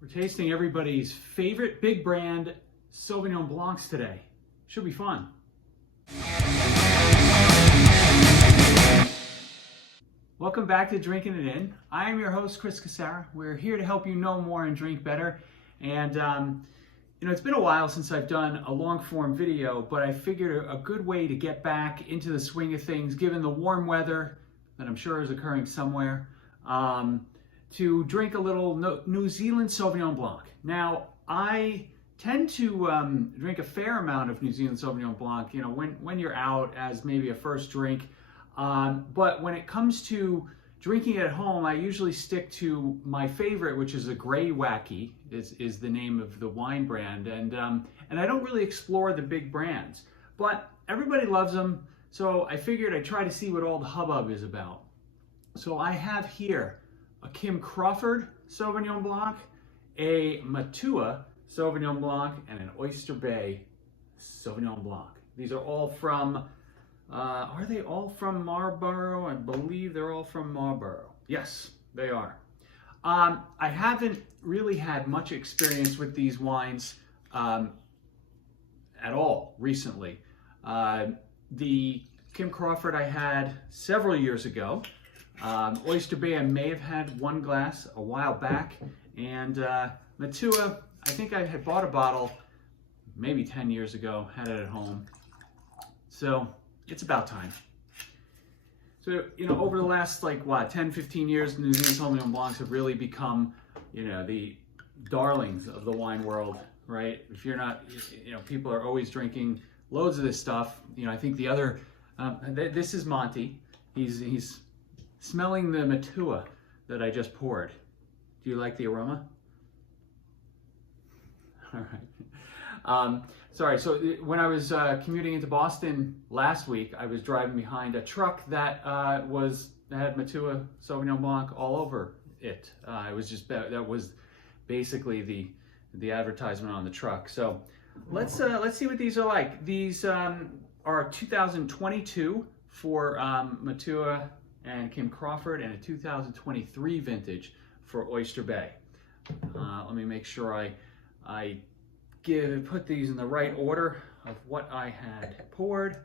We're tasting everybody's favorite big brand Sauvignon Blancs today. Should be fun. Welcome back to Drinking It In. I am your host, Chris Casara. We're here to help you know more and drink better. And it's been a while since I've done a long form video, but I figured a good way to get back into the swing of things, given the warm weather that I'm sure is occurring somewhere, to drink a little New Zealand Sauvignon Blanc. Now, I tend to drink a fair amount of New Zealand Sauvignon Blanc, when you're out as maybe a first drink. But when it comes to drinking at home, I usually stick to my favorite, which is a Grey Wacky, is the name of the wine brand. And I don't really explore the big brands, but everybody loves them. So I figured I'd try to see what all the hubbub is about. So I have here a Kim Crawford Sauvignon Blanc, a Matua Sauvignon Blanc, and an Oyster Bay Sauvignon Blanc. These are all from, are they all from Marlborough? I believe they're all from Marlborough. Yes, they are. I haven't really had much experience with these wines at all recently. The Kim Crawford I had several years ago. Oyster Bay I may have had one glass a while back, and Matua, I think I had bought a bottle maybe 10 years ago, had it at home. So it's about time. So, over the last 10, 15 years, New Zealand Sauvignon Blancs have really become, the darlings of the wine world, right? If you're not, people are always drinking loads of this stuff. I think the other, this is Monty. He's smelling the Matua that I just poured. Do you like the aroma? All right. Sorry, so when I was commuting into Boston last week, I was driving behind a truck that had Matua Sauvignon Blanc all over it. That was basically the advertisement on the truck. So let's see what these are like. These are 2022 for Matua and Kim Crawford, and a 2023 vintage for Oyster Bay. Let me make sure I put these in the right order of what I had poured.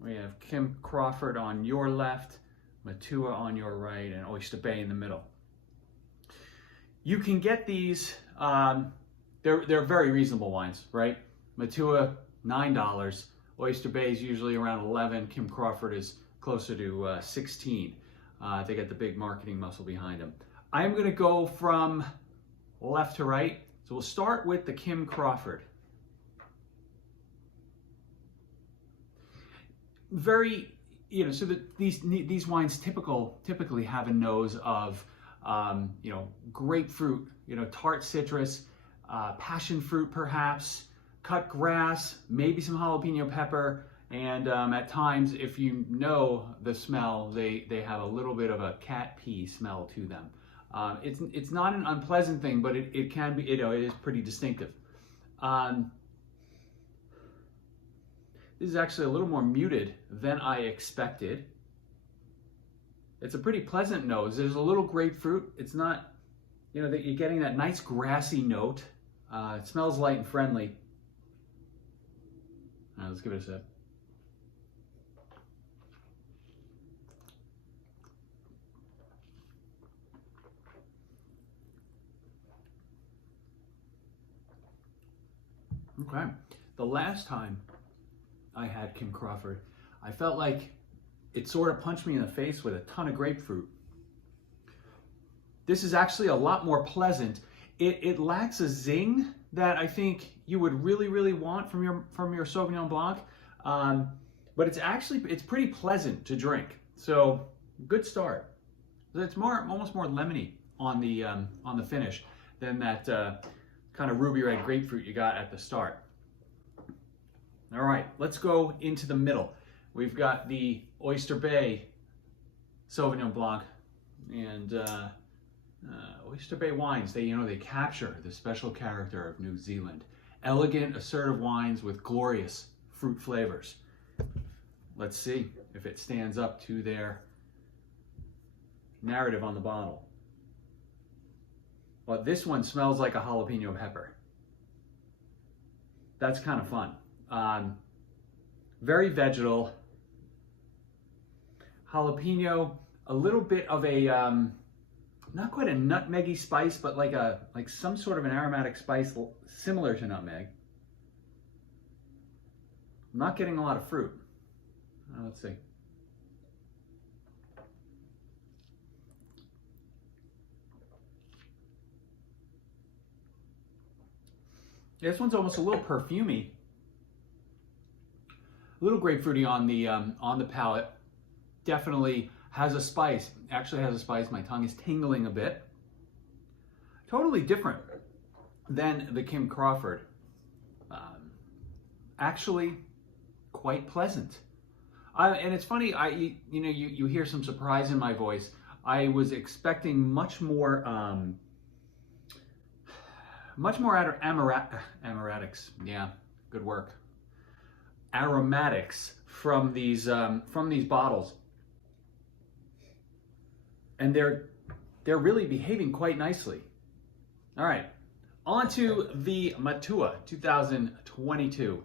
We have Kim Crawford on your left, Matua on your right, and Oyster Bay in the middle. You can get these, they're very reasonable wines, right? Matua, $9. Oyster Bay is usually around 11. Kim Crawford is closer to 16. They got the big marketing muscle behind them. I'm going to go from left to right. So we'll start with the Kim Crawford. Very, so these wines typically have a nose of, grapefruit, tart citrus, passion fruit perhaps, cut grass, maybe some jalapeno pepper, and at times, if you know the smell, they have a little bit of a cat pee smell to them. It's not an unpleasant thing, but it can be, it is pretty distinctive. This is actually a little more muted than I expected. It's a pretty pleasant nose. There's a little grapefruit. It's not, that you're getting that nice grassy note. It smells light and friendly. All right, let's give it a sip. Okay, the last time I had Kim Crawford, I felt like it sort of punched me in the face with a ton of grapefruit. This is actually a lot more pleasant. It lacks a zing that I think you would really, really want from your Sauvignon Blanc, but it's pretty pleasant to drink. So good start. It's almost more lemony on the finish than that kind of ruby red grapefruit you got at the start. All right, let's go into the middle. We've got the Oyster Bay Sauvignon Blanc, and Oyster Bay wines, they capture the special character of New Zealand. Elegant, assertive wines with glorious fruit flavors. Let's see if it stands up to their narrative on the bottle. Well, this one smells like a jalapeno pepper. That's kind of fun. Very vegetal. Jalapeno, a little bit of a, not quite a nutmeggy spice, but like some sort of an aromatic spice similar to nutmeg. I'm not getting a lot of fruit. Let's see. Yeah, this one's almost a little perfumey, a little grapefruity on the palate. Definitely has a spice. Actually has a spice. My tongue is tingling a bit. Totally different than the Kim Crawford. Actually, quite pleasant. And it's funny. You hear some surprise in my voice. I was expecting much more aromatics. Yeah, good work. Aromatics from these bottles, and they're really behaving quite nicely. All right, on to the Matua 2022.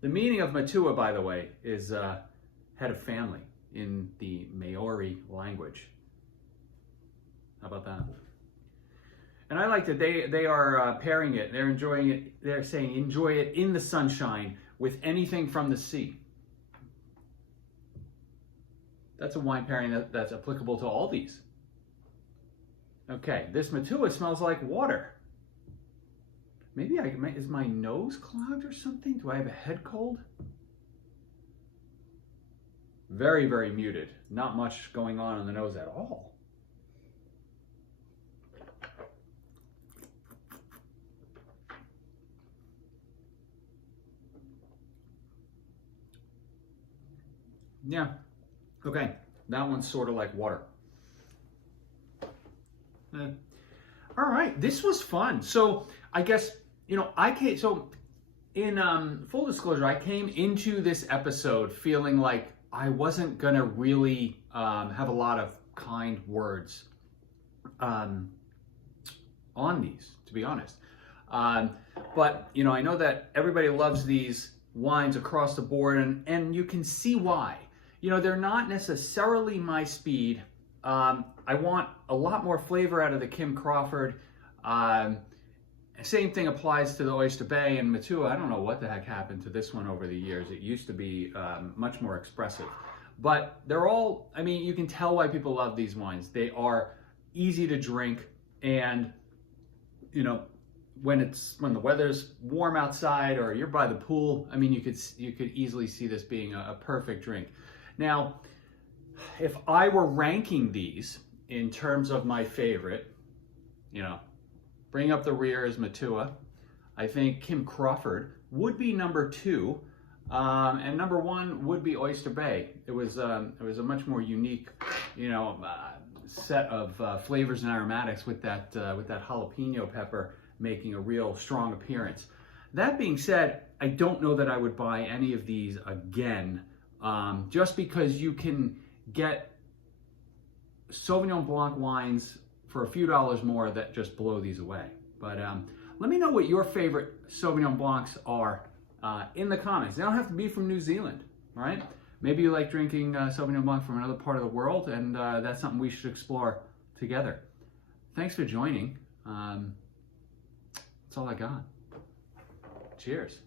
The meaning of Matua, by the way, is head of family in the Maori language. How about that? And I like that they are pairing it. They're enjoying it. They're saying enjoy it in the sunshine with anything from the sea. That's a wine pairing that's applicable to all these. Okay, this Matua smells like water. Maybe is my nose clogged or something? Do I have a head cold? Very, very muted. Not much going on in the nose at all. Yeah, okay, that one's sort of like water. All right, this was fun. So I guess, in full disclosure, I came into this episode feeling like I wasn't gonna really have a lot of kind words on these, to be honest. But, I know that everybody loves these wines across the board, and you can see why. They're not necessarily my speed. I want a lot more flavor out of the Kim Crawford. Same thing applies to the Oyster Bay and Matua. I don't know what the heck happened to this one over the years. It used to be much more expressive. But they're all, you can tell why people love these wines. They are easy to drink, and, when the weather's warm outside or you're by the pool, you could easily see this being a perfect drink. Now, if I were ranking these in terms of my favorite, bring up the rear is Matua. I think Kim Crawford would be number 2, and number 1 would be Oyster Bay. It was a much more unique, set of flavors and aromatics with that jalapeno pepper making a real strong appearance. That being said, I don't know that I would buy any of these again, just because you can get Sauvignon Blanc wines for a few dollars more that just blow these away. But let me know what your favorite Sauvignon Blancs are in the comments. They don't have to be from New Zealand, right? Maybe you like drinking Sauvignon Blanc from another part of the world, and that's something we should explore together. Thanks for joining. That's all I got. Cheers.